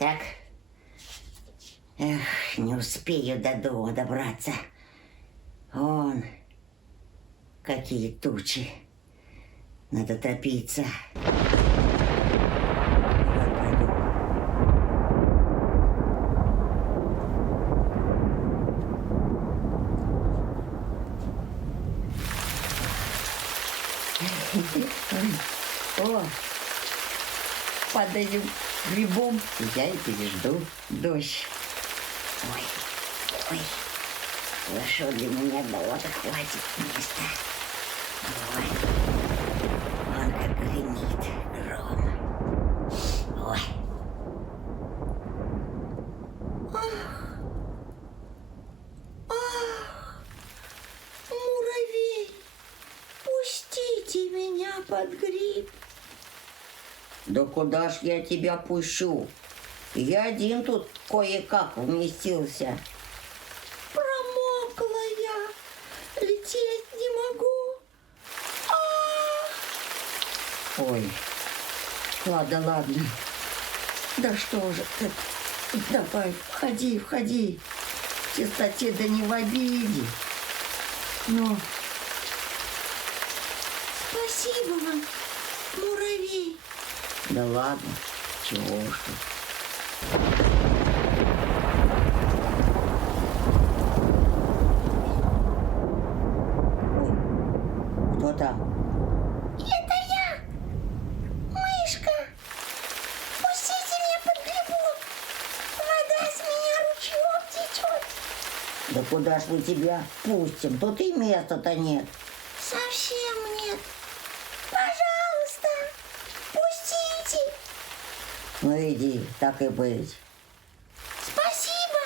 Так. Эх, не успею до дома добраться. Вон, какие тучи. Надо торопиться. О, под этим грибом я и пережду дождь. Ой, ой, хорошо для меня одного-то хватит места. Ой, вон как гремит гром. Ой. Ах, муравей, пустите меня под гриб. Да куда ж я тебя пущу? Я один тут кое-как вместился. Промокла я, лететь не могу. Ой, ладно. Да что же ты? Давай, входи. В чистоте да не в обиде. Ну, спасибо вам, муравей. Да ладно, чего уж тут. Ой, кто там? Это я, мышка. Пустите меня под грибок. Вода с меня ручьем течет. Да куда ж мы тебя пустим? Тут и места-то нет. Совсем нет. Пожалуйста, пустите. Ну иди, так и быть. Спасибо.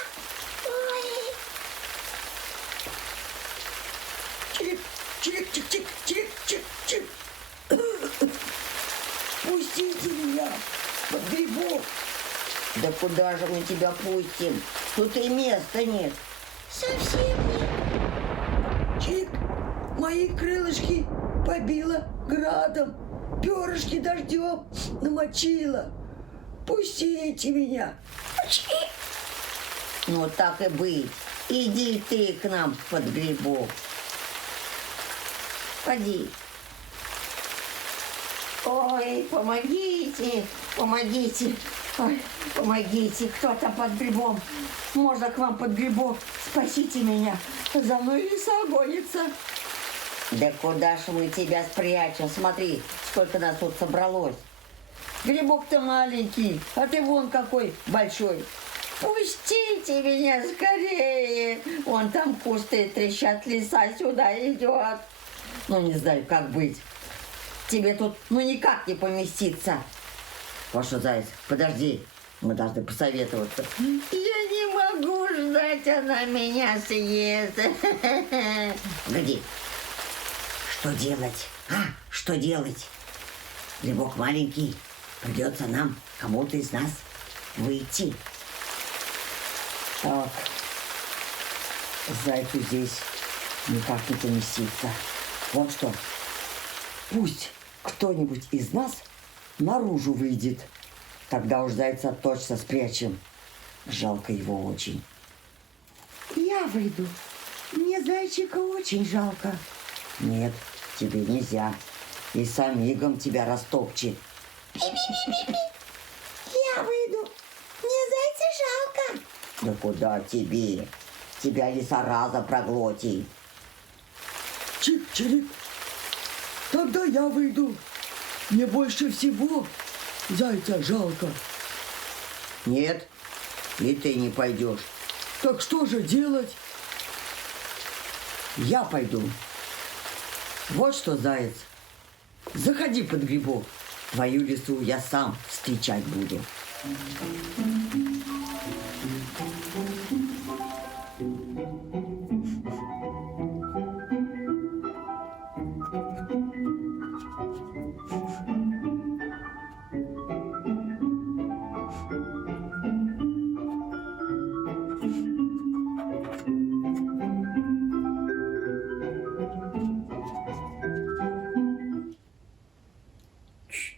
Ой. Чик-чик-чик-чик-чик-чик. Пустите меня под грибок. Да куда же мы тебя пустим? Тут и места нет. Совсем нет. Чик, мои крылышки побило градом, перышки дождем намочило. Пустите меня. Ну так и быть. Иди ты к нам под грибок. Ходи. Ой, помогите. Ой, помогите, кто-то под грибом. Можно к вам под грибок? Спасите меня. За мной лиса гонится. Да куда ж мы тебя спрячем? Смотри, сколько нас тут собралось. Грибок-то маленький, а ты вон какой большой. Пустите меня скорее. Вон там кусты трещат, лиса сюда идет. Ну, не знаю, как быть. Тебе тут ну никак не поместиться. Вот что, заяц, подожди. Мы должны посоветоваться. Я не могу ждать, она меня съест. Погоди. Что делать? Что делать? Грибок маленький. Придется нам, кому-то из нас, выйти. Так. Зайцу здесь никак не поместиться. Вот что. Пусть кто-нибудь из нас наружу выйдет. Тогда уж зайца точно спрячем. Жалко его очень. Я выйду. Мне зайчика очень жалко. Нет, тебе нельзя. Лиса мигом тебя растопчет. Пи-пи-пи-пи-пи. Я выйду. Мне зайца жалко. Да куда тебе? Тебя лиса раза проглотит. Чик-чирик. Тогда я выйду. Мне больше всего зайца жалко. Нет, и ты не пойдешь. Так что же делать? Я пойду. Вот что, заяц. Заходи под грибок. Твою лису я сам встречать буду.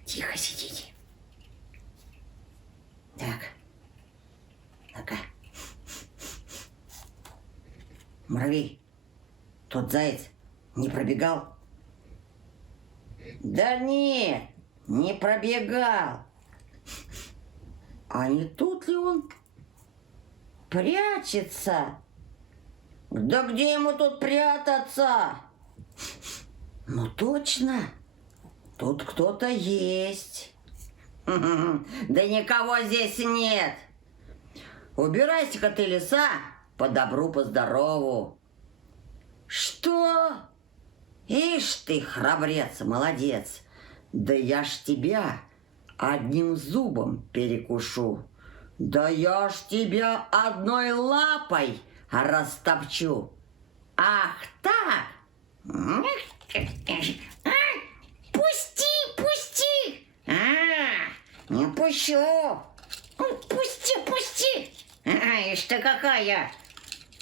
Тихо сидите. Так. Муравей, тот заяц не пробегал? Да нет, не пробегал. А не тут ли он прячется? Да где ему тут прятаться? Ну точно, тут кто-то есть. Да никого здесь нет. Убирайся-ка ты, лиса, по добру, по здорову. Что? Ишь ты, храбрец, молодец. Да я ж тебя одним зубом перекушу. Да я ж тебя одной лапой растопчу. Ах так? Пусти, пусти. Не пущу. Пусти, пусти. Ишь ты какая.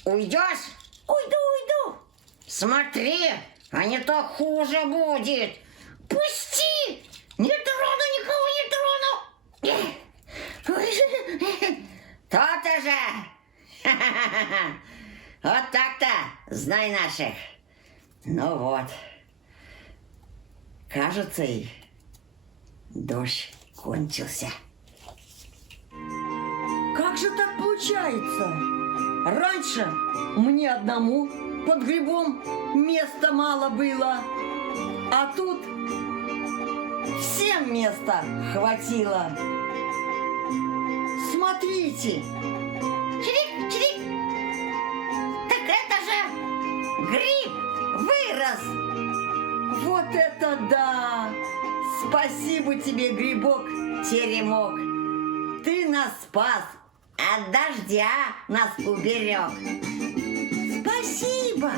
Уйдешь? Уйду, уйду. Смотри, а не то хуже будет. Пусти. Не трону, никого не трону. То-то же. Вот так-то, знай наших. Ну вот. Кажется, и дождь кончился. Как же так получается? Раньше мне одному под грибом места мало было, а тут всем места хватило. Смотрите. Чирик, чирик. Так это же гриб вырос. Вот это да! Спасибо тебе, грибок-теремок. Ты нас спас, от дождя нас уберег. Спасибо!